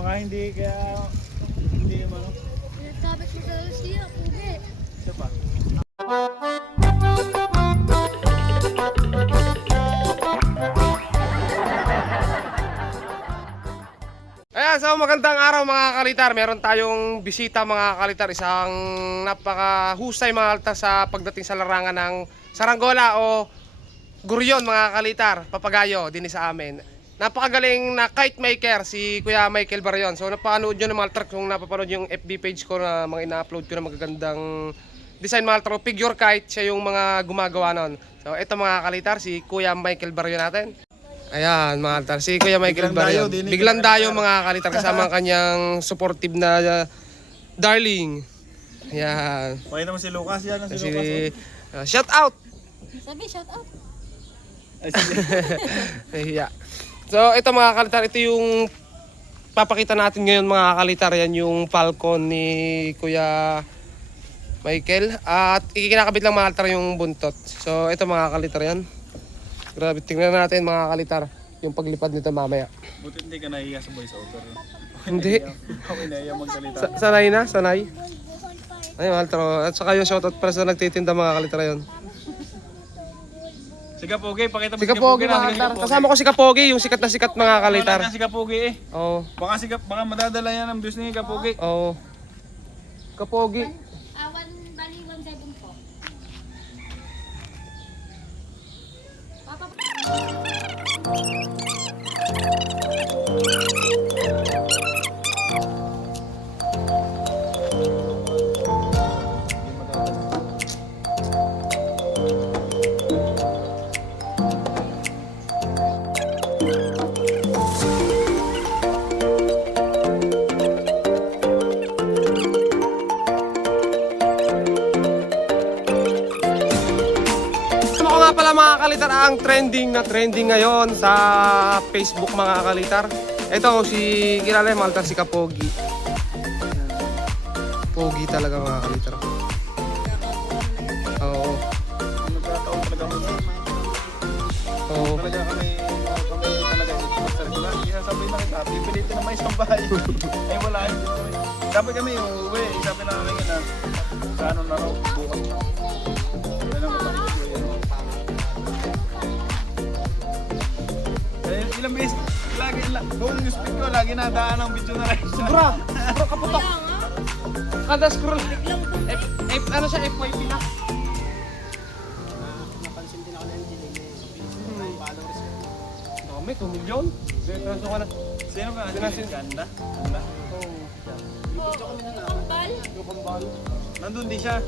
Baka hindi kaya hindi ano. Tapos mo sa siya, pugi. Isa pa. Ayan, so magandang araw mga kalitar. Meron tayong bisita mga kalitar. Isang napakahusay mga kalitar sa pagdating sa larangan ng saranggola o guryon mga kalitar. Papagayo din sa amin. Napakagaling na kite maker si Kuya Michael Barrion. So napanood nyo na mga kalitar kung napapanood yung FB page ko na mga ina-upload ko na magagandang design mga kalitar. Figure kite, siya yung mga gumagawa nun. So ito mga kalitar, si Kuya Michael Barrion natin. Ayan mga kalitar, si Kuya Michael Barrion. Biglang dayo mga kalitar kasama ang kanyang supportive na darling. Ayan. Okay naman si Lucas yan. Si Si, Lucas. shout out! Sabi, shout out. Ay, sige. Nahiya. So ito mga kalitar, ito yung papakita natin ngayon mga kalitar. Yan yung Falcon ni Kuya Michael. At ikinakabit lang mga kalitar yung buntot. So ito mga kalitar yan. Grabe, tingnan natin mga kalitar yung paglipad nito mamaya. Buti hindi ka nahiya sa voice over. Hindi. Okay na iya magsalita. Sanay na, sanay. Ay mga kalitar. At saka yung shoutout para sa nagtitinda mga kalitar yun. Si Kapogi, pakita mo Si Kapogi mga kalitar. Kasama ko si Kapogi, yung sikat na sikat mga kalitar. Si Kapogi eh. Oo. Baka madadala yan ang views ni Kapogi. Oo. Kapogi. Awan, bali, 1.7 po. Papa, Ano ko nga pala mga kalitar ang trending ngayon sa Facebook mga kalitar. Ito si kilala yung mga kalitar si Kapogi. Pogi talaga mga kalitar. Oo. Nagkataon talaga mo. Oo. Talaga kami talaga magsalita. Sabi na kita, pipilitin na may isang bahay. Ay wala. Dapat kami uuwi. Sabi na kami na sa ano na raw bukas. Yan ang kapatid ko yan. Ilang beses, buong newsfeed ko, lagi nadaan ang video na rin siya. Bro, kaputok. Kada scroll. Ano siya, FYP na. Napansin din ako ng delay na yung followers. Dami, 2 million. Transyo ka na. Sino ka? Sinasin. Ganda? Ganda? Video kami na Pambal. Nandun di siya.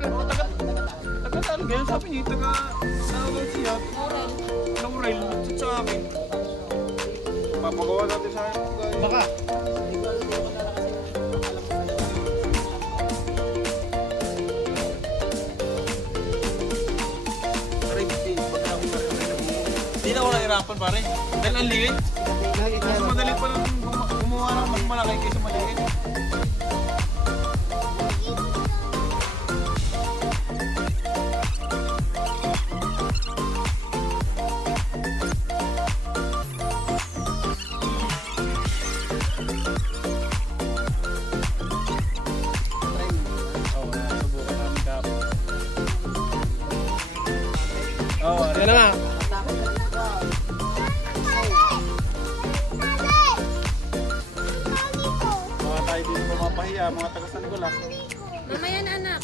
Taga talaga yan. Sabi niya, taga daw siya. Laurel. Chat sa akin. Papagawa natin sa akin. Baka. Hindi na ako nahirapan pare. Dahil ang liit. Mas madali pa lang gumawa ng mas malaki kaysa maliit. Oo, nasubukan namin kapon. Oo, Yan na nga. mga tayo dito pumapahiya, mga taga San Nicolas. Mamaya na, anak.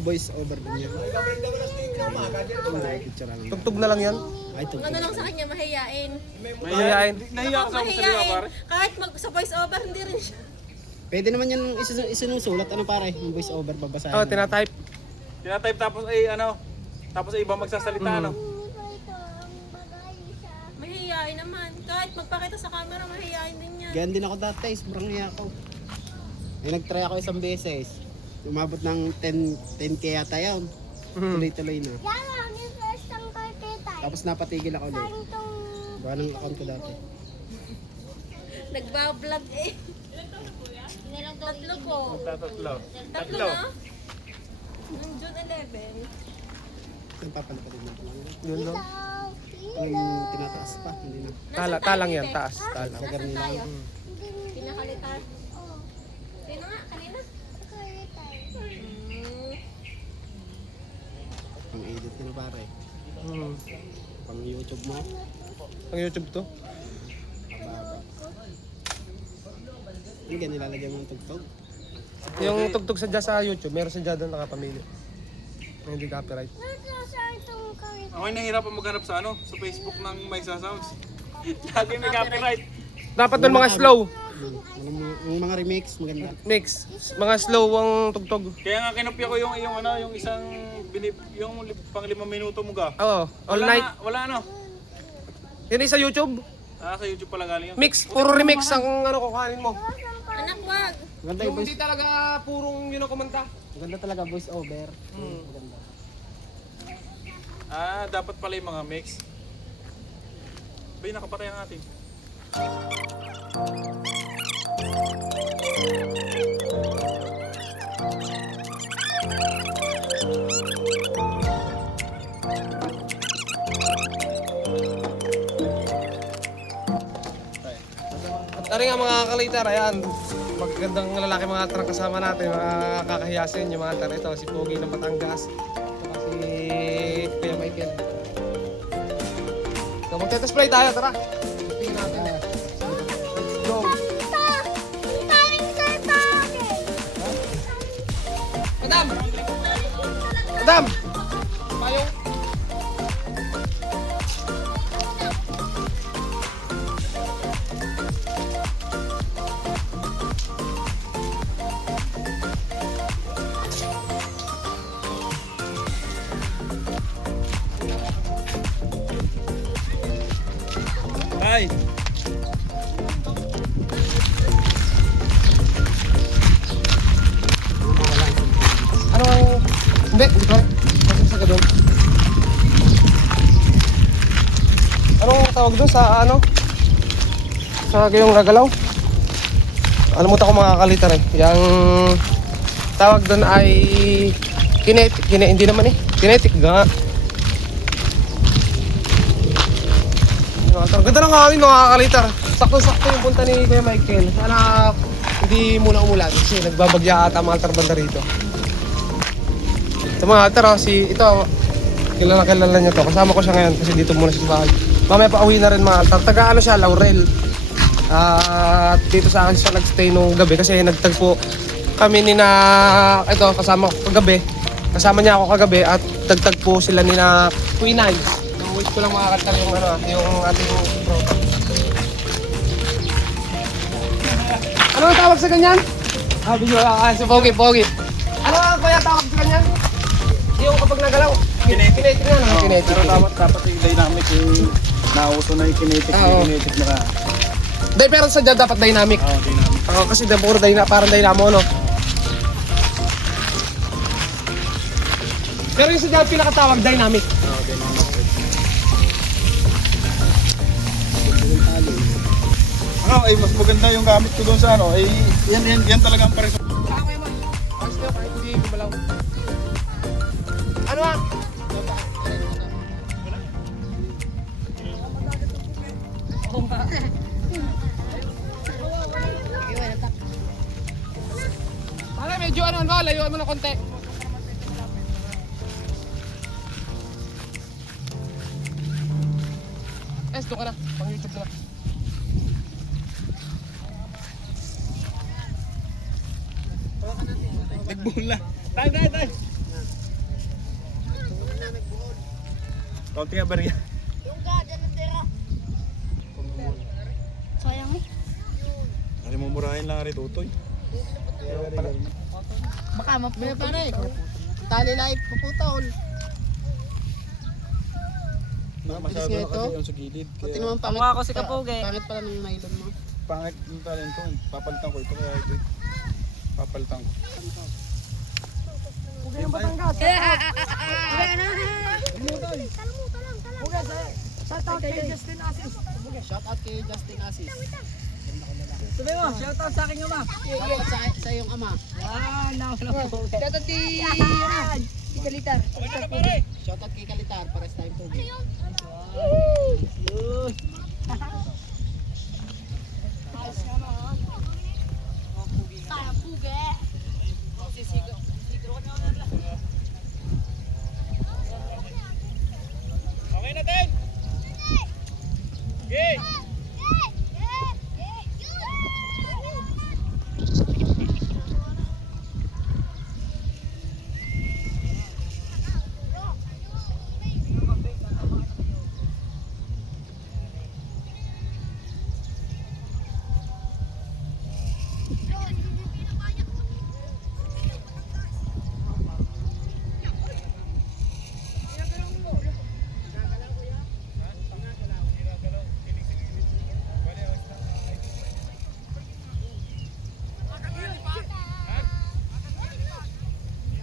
Voice over din yan. Picture lang. Tugtog na lang yan. Ay, ito. Ano lang sa kanya, mahiyain. Mahihain. Nahiya ka sa salita pare. Kahit sa voice over, hindi rin siya. Pwede naman yan isinusulat. Ano pare? Yung voice over babasahin. Oh, tinatype. Tinatype tapos ay ano, tapos ay ibang magsasalita ano. Mahihayain naman. Kahit magpakita sa camera, mahihayain din yan. Ganyan din ako dati, sobrang hiya ako. May nag-try ako isang beses. Umabot ng 10k yata yun. Tuloy-tuloy na. Tapos napatigil ako ulit. Bawa ng account ko dati. Nagbablog eh. Tatlo po. Tatlo. Tatlo na? Noong June 11. Nagpapalapa din natin. Yun lang. Ano yung tinataas pa? Hindi na. Talang yan, taas. Talang. Sa garni tayo? lang. Pinakalitar. Sino nga? Kanina? Pang edit ka na pare. Hmm. Pang YouTube mo. Ang YouTube to? Mababa. Hindi ka nilalagyan mo ng tugtog. Yung tugtog sa dyan sa YouTube, meron sa dyan doon nakapamili. Na hindi copyright. Ako ay nahihirapan maghanap sa ano, sa Facebook ng Maisa Sounds. Lagi may copyright. Dapat doon mga slow. Yung mga remix, maganda. Mix. Mga slow ang tugtog. Kaya nga kinopya ko yung ano, yung isang yung pang 5 minuto mo ga. Oo, all night. Wala ano. Yan ay sa YouTube. Sa YouTube pala galing yun. Mix, puro remix ang ano kukanin mo. Anak, wag. Maganda Yung yung voice. hindi talaga purong yun ang kumanta. Maganda talaga voice over. Maganda. Dapat pala yung mga mix. Bay, nakapatay ang ating. At ari nga mga kalitar, ayan. Magandang lalaki mga tarang kasama natin, mga kakahiyasin yung mga tar. Ito, si Pogi ng Batangas. Ito si Kuya Michael. So magte-test play tayo, tara. Tingnan natin. Let's go. Madam! Madam! Payong. Ay! Ano? Hindi, ito. Pasok ka doon. Anong tawag doon sa ano? Sa gayong gagalaw? Alam mo ko mga kalitar eh. Yang tawag doon ay kinetic. Hindi naman eh. Kinetic ga. Ang ganda ng hangin mga kalitar. Sakto-sakto yung punta ni Kuya Michael. Sana hindi muna umulan kasi nagbabagya ata mga altar banda rito. Ito mga altar, ito kilala niya to. Kasama ko siya ngayon kasi dito muna siya sa bahay. Mamaya pa uwi na rin mga altar. Taga ano siya, Laurel. At dito sa akin siya nagstay nung gabi kasi nagtagpo kami ni na ito kasama ko kagabi. Kasama niya ako kagabi at nagtagpo sila ni na Queen Eyes. Wait ko lang mga altar yung ano, yung ating pro. Ano ang tawag sa ganyan? Sabi nyo si Pogi. Ano ang kaya tawag sa ganyan? Yung kapag nagalaw, kinetic na, no? Kinetic. Pero dapat yung dynamic yung nauso na yung kinetic. Oo. Kinetic na ka. Dahil pero sa dyan dapat dynamic. Dynamic. Kasi puro parang dynamo, no? Pero yung sa dyan pinakatawag dynamic. Dynamic. Ay mas maganda yung gamit ko doon sa ano. Ay yan talaga ang pares. Saan kayo man? Ayos nyo, kahit hindi gumalaw. Ano ah? Para medyo ano ba, layuan mo ng konti. Doon ka na, pang YouTube na. Nagbula. Tay. Kaunti nga bariya. Sayang eh. Ano mo murahin lang rin tutoy. Baka mapapare. tali live, puputol. Mabilis Masyado nga na ito. kasi yung sa gilid. Buti Kaya naman pangit. Tama ako si Kapoge. Pangit pala ng nylon mo. pangit yung talent ko. Papalitan ko ito kaya ito. Papalitan ko. Shout out kay Justin Asis. Sabi mo, shoutout sa aking ama. Shout out sa iyong ama. Yan, nakakala po. Shoutout kay Kalitar. Shout out kay Kalitar. Pares tayong pogi. Okay na din! Okay!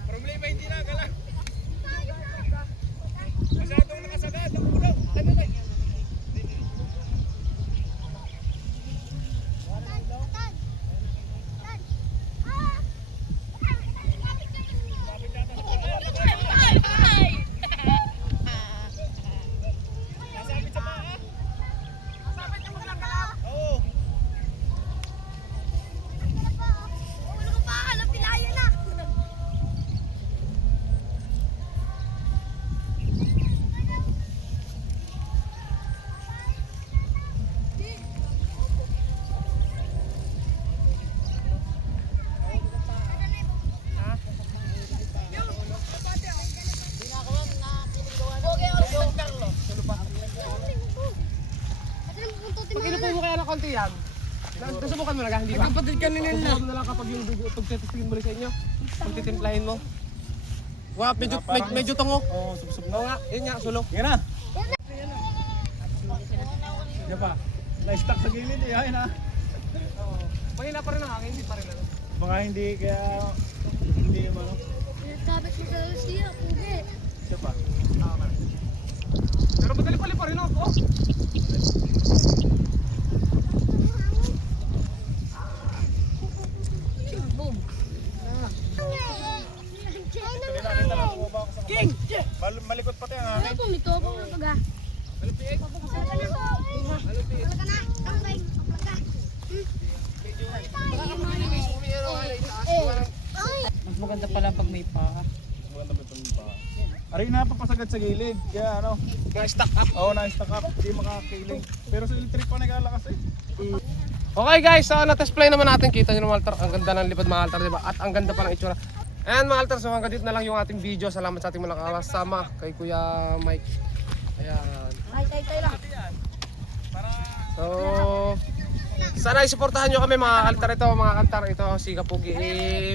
Problema hindi na gala. Masyadong nakasagad ang ulo. Ano na? Nasabit sa paa. Oo. Pag inupo mo kaya ng konti yan, nasubukan mo na ga, hindi ba? Kapatid ka nila. Subukan mo na lang kapag yung dugo, pag titistingin mo rin sa inyo, pag titimplahin mo. Wow, medyo tungo. Oo, subsub na. Oo nga, yun nga, sulo. Yan na. Yan pa. Na-stuck sa gilid eh. Ayun na. Mahina pa rin ang hangin, hindi pa rin ano. Baka hindi kaya hindi yung ano. Sabit mo sa siya, pugi. Siya pa. Pero madali pa rin ako. Nakita lang bumaba ako sa King! Malikot pati ang hangin. Ano nito ako ng taga? Mas maganda pala pag may paa. Maganda ba itong pa? Aray na papasagad sa gilid. Kaya ano? Na-stack up. Oo, na-stuck up. Hindi makakakiling. Pero sa electric pa nagalakas eh. Okay guys, na-test play naman natin. Kita nyo naman, Altar. Ang ganda ng lipad mga Altar, diba? At ang ganda pa ng itsura. Ayan mga Altar, so hanggang dito na lang yung ating video. Salamat sa ating mga nakakasama kay Kuya Mike. Ayan. So, sana isuportahan nyo kami mga Altar ito, mga Altar ito, si Kapogi.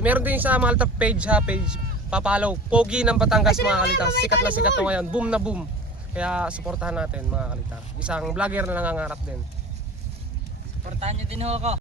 Meron din sa mga Altar page ha, page. Papalaw, Pogi ng Batangas mga Kalitar. Sikat na sikat na ngayon, boom na boom. Kaya suportahan natin mga Kalitar. Isang vlogger na nangangarap din. Portahan nyo din ho ako.